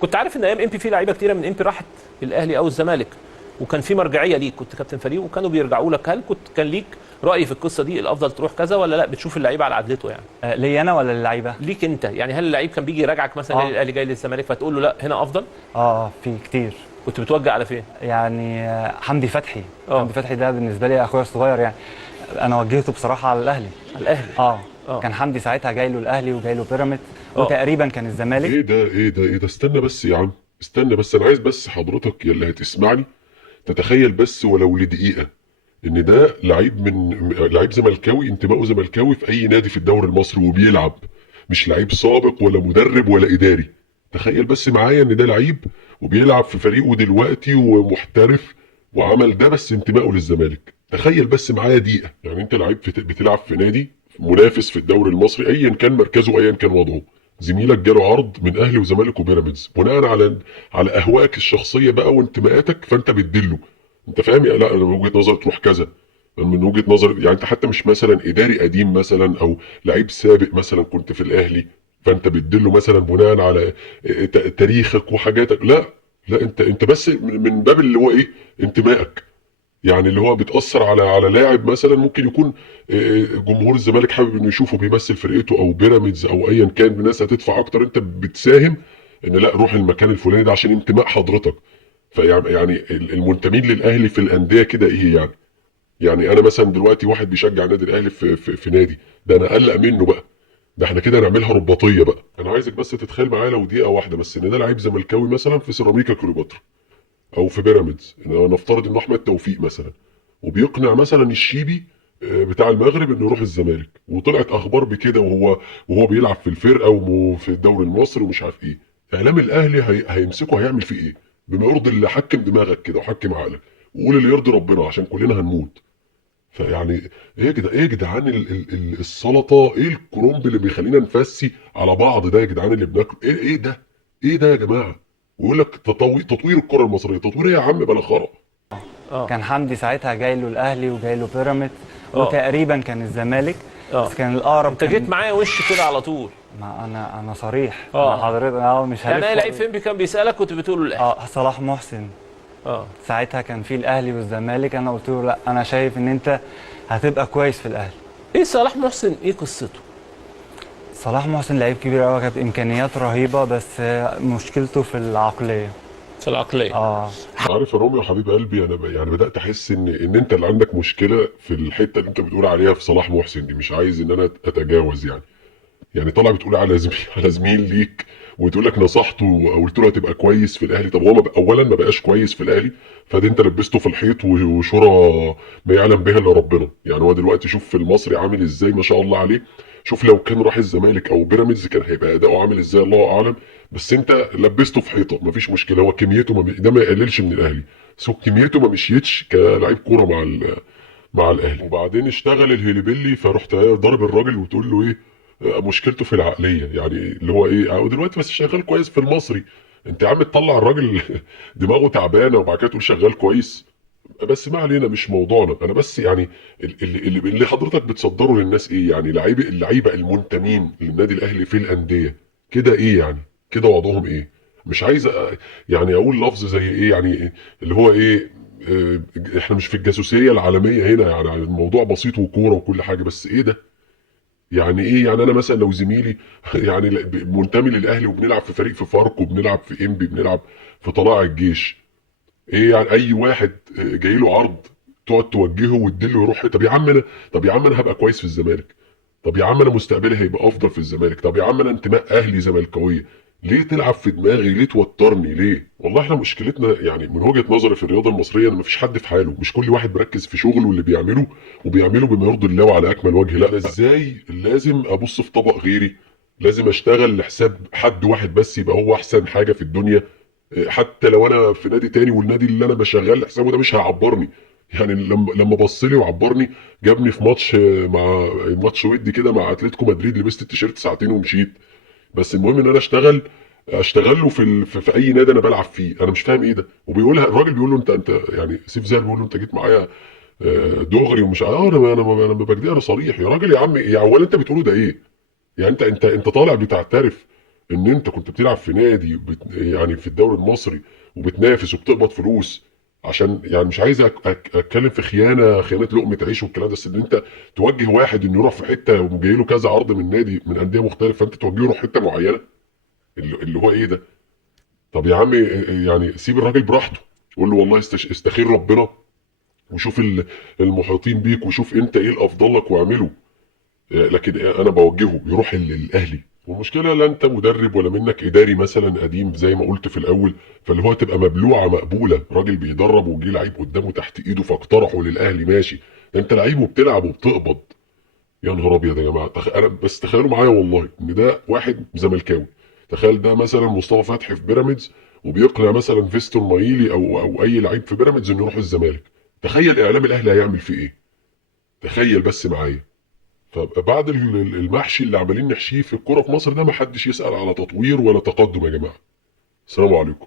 كنت عارف ان ايام امبي في لعيبه كتيره من امبي راحت الاهلي او الزمالك، وكان في مرجعيه ليك، كنت كابتن فريق وكانوا بيرجعوا لك. هل كان ليك راي في القصه دي، الافضل تروح كذا ولا لا بتشوف اللعيبه على عدلته يعني؟ ليا انا ولا اللعيبه؟ ليك انت يعني، هل اللعيب كان بيجي يراجعك مثلا اه الاهلي جاي للزمالك فتقول له لا هنا افضل؟ في كتير. كنت بتوجه على فين؟ يعني حمدي فتحي. اه حمدي فتحي ده بالنسبه لي اخويا الصغير يعني. انا وجهته بصراحه على الاهلي. على الاهلي. اه اه كان حمدي ساعتها جاي له الاهلي وجاي له بيراميدز اه وتقريبا كان الزمالك. ايه ده ايه ده ايه ده، استنى بس يا عم، استنى بس، انا عايز بس حضرتك يا اللي هتسمعني تتخيل بس ولو لدقيقة ان ده لعيب لعيب زملكاوي، انتمائه زملكاوي في اي نادي في الدوري المصري وبيلعب، مش لعيب سابق ولا مدرب ولا اداري. تخيل بس معايا ان ده لعيب وبيلعب في فريقه دلوقتي ومحترف وعمل ده، بس انتمائه للزمالك. تخيل بس معايا دقيقة، يعني انت لعيب بتلعب في نادي منافس في الدوري المصري ايا كان مركزه ايا كان وضعه، زميلك جاله عرض من اهلي وزمالك وبيراميدز بناء على اهوائك الشخصيه بقى وانتماءاتك، فانت بتدله. انت فاهم؟ لا انا من وجهه نظري تروح كذا، من وجهه نظري يعني انت حتى مش مثلا اداري قديم مثلا او لعيب سابق مثلا كنت في الاهلي فانت بتدله مثلا بناء على تاريخك وحاجاتك، لا لا، انت بس من باب اللي هو ايه، انتمائك. يعني اللي هو بتأثر على لاعب مثلا ممكن يكون جمهور الزمالك حابب انه يشوفه بيمثل فرقته او بيراميدز او ايا كان، الناس هتدفع اكتر، انت بتساهم ان لا روح المكان الفلاني ده عشان انتماء حضرتك. فيعني المنتمين للاهلي في الانديه كده ايه يعني؟ يعني انا مثلا دلوقتي واحد بيشجع النادي الاهلي في نادي، ده انا اقلق منه بقى، ده احنا كده نعملها رباطيه بقى. انا عايزك بس تتخيل معايا لو دقيقه واحده بس ان ده لعيب زملكاوي مثلا في سيراميكا كليوباترا او في بيراميدز، نفترض انه احمد توفيق مثلا، وبيقنع مثلا الشيبي بتاع المغرب انه يروح الزمالك، وطلعت اخبار بكده وهو بيلعب في الفرقه وفي الدوري المصري ومش عارف ايه، اعلام الاهلي هيمسكه هيعمل فيه ايه؟ بما يرضي اللي حكم دماغك كده وحكم عقلك وقول اللي يرضي ربنا عشان كلنا هنموت. فيعني ايه يا جدعان، ايه يا جدعان السلطه، ايه الكرنب اللي بيخلينا نفسي على بعض ده يا جدعان اللي بناكله، ايه ده؟ ايه ده يا جماعه؟ ويقول لك تطوير الكره المصريه، تطوير ايه يا عم بلا خرا؟ اه كان حمدي ساعتها جاي له الاهلي وجاي له بيراميدز اه وتقريبا كان الزمالك. اه بس كان الاقرب انت جيت كان. معايا وش كده على طول. ما انا صريح مع اه حضرتك، مش يعني هلف اي لعيب في امبي كان بيسالك كنت بتقول له الاهلي؟ صلاح محسن. اه ساعتها كان في الاهلي والزمالك، انا قلت له لا انا شايف ان انت هتبقى كويس في الاهلي. ايه صلاح محسن، ايه قصته؟ صلاح محسن لعيب كبير قوي، كانت امكانيات رهيبه بس مشكلته في العقليه. في العقليه. اه عارف يا روميو حبيب قلبي، انا يعني بدات احس ان انت اللي عندك مشكله في الحته اللي انت بتقول عليها في صلاح محسن دي، مش عايز ان انا اتجاوز يعني. يعني طالع بتقول على زميل على زميل ليك وتقول لك نصحته وقلت له هتبقى كويس في الاهلي، طب هو اولا ما بقاش كويس في الاهلي، فده انت لبسته في الحيط وشورى ما يعلم به الا ربنا. يعني هو دلوقتي شوف في المصري عامل ازاي ما شاء الله عليه، شوف لو كان راح الزمالك او بيراميدز كان هيبقى اداؤه عامل ازاي الله اعلم. بس انت لبسته في حيطه، مفيش مشكله، هو كميته ده ما يقللش من الاهلي، بس هو كميته ما مشيتش كلاعب كوره مع الاهلي. وبعدين اشتغل الهيليبيلي، فرحت ضارب الراجل وتقول له ايه؟ مشكلته في العقليه، يعني اللي هو ايه، هو دلوقتي بس شغال كويس في المصري. انت يا عم تطلع الراجل دماغه تعبانه وبعد كده تقول شغال كويس. بس ما علينا، مش موضوعنا. انا بس يعني اللي حضرتك بتصدره للناس ايه يعني؟ اللعيبه المنتمين للنادي الاهلي في الانديه كده ايه يعني؟ كده وضعهم ايه؟ مش عايز يعني اقول لفظ زي ايه يعني، اللي هو ايه، احنا مش في الجاسوسيه العالميه هنا، يعني الموضوع بسيط وكوره وكل حاجه، بس ايه ده؟ يعني ايه يعني؟ انا مثلا لو زميلي يعني منتمي للاهلي وبنلعب في فريق في فاركو، بنلعب في انبي، بنلعب في طلائع الجيش، ايه يعني اي واحد جاي له عرض تقعد توجهه وتدله يروح؟ طب يا عم انا، طب يا عم انا هبقى كويس في الزمالك، طب يا عم انا مستقبلي هيبقى افضل في الزمالك، طب يا عم انا انتماء اهلي زملكاويه، ليه تلعب في دماغي؟ ليه توترني ليه؟ والله احنا مشكلتنا يعني من وجهة نظري في الرياضه المصريه ان مفيش حد في حاله، مش كل واحد مركز في شغله واللي بيعمله وبيعمله بما يرضي الله وعلى اكمل وجه. لا، ده ازاي لازم ابص في طبق غيري، لازم اشتغل لحساب حد واحد بس يبقى هو احسن حاجه في الدنيا، حتى لو انا في نادي تاني والنادي اللي انا بشغل حسابه ده مش هيعبرني. يعني لما بص لي وعبرني، جابني في ماتش مع ماتش ودي كده مع اتلتيكو مدريد، لبست التيشيرت ساعتين ومشيت. بس المهم ان انا اشتغل له في اي نادي انا بلعب فيه. انا مش فاهم ايه ده. وبيقولها الراجل بيقول له انت يعني سيف زاهر بيقول له انت جيت معايا دغري ومش انا بجدي انا صريح يا راجل يا عم. يا اولا انت بتقوله ده ايه يعني؟ انت طالع بتعترف ان انت كنت بتلعب في نادي يعني في الدوري المصري وبتنافس وبتقبض فلوس، عشان يعني مش عايز اتكلم في خيانه لقمه عيش والكلام ده، بس ان انت توجه واحد انه يروح في حته وجاي له كذا عرض من نادي من انديه مختلفه، فانت توجهه يروح حته معينه، اللي هو ايه ده؟ طب يا عم يعني سيب الراجل براحته، قول له والله استخير ربنا وشوف المحيطين بيك وشوف انت ايه الافضل لك واعمله. لكن انا بوجهه يروح الاهلي، والمشكله لا انت مدرب ولا منك اداري مثلا قديم زي ما قلت في الاول، فاللي هو تبقى مبلوعه مقبوله، راجل بيدرب وجي لعيب قدامه تحت ايده فاقترحه للاهلي ماشي، انت لعيب وبتلعب وبتقبض. يا نهار ابيض يا جماعه، انا بس تخيلوا معايا والله ان ده واحد زملكاوي، تخيل ده مثلا مصطفى فتحي في بيراميدز وبيقنع مثلا فيستون مايلي او اي لعيب في بيراميدز انه يروح الزمالك، تخيل اعلام الاهلي هيعمل فيه ايه؟ تخيل بس معايا. فبعد المحشي اللي عمالين نحشيه في الكوره في مصر ده، ما حدش يسال على تطوير ولا تقدم يا جماعه. السلام عليكم.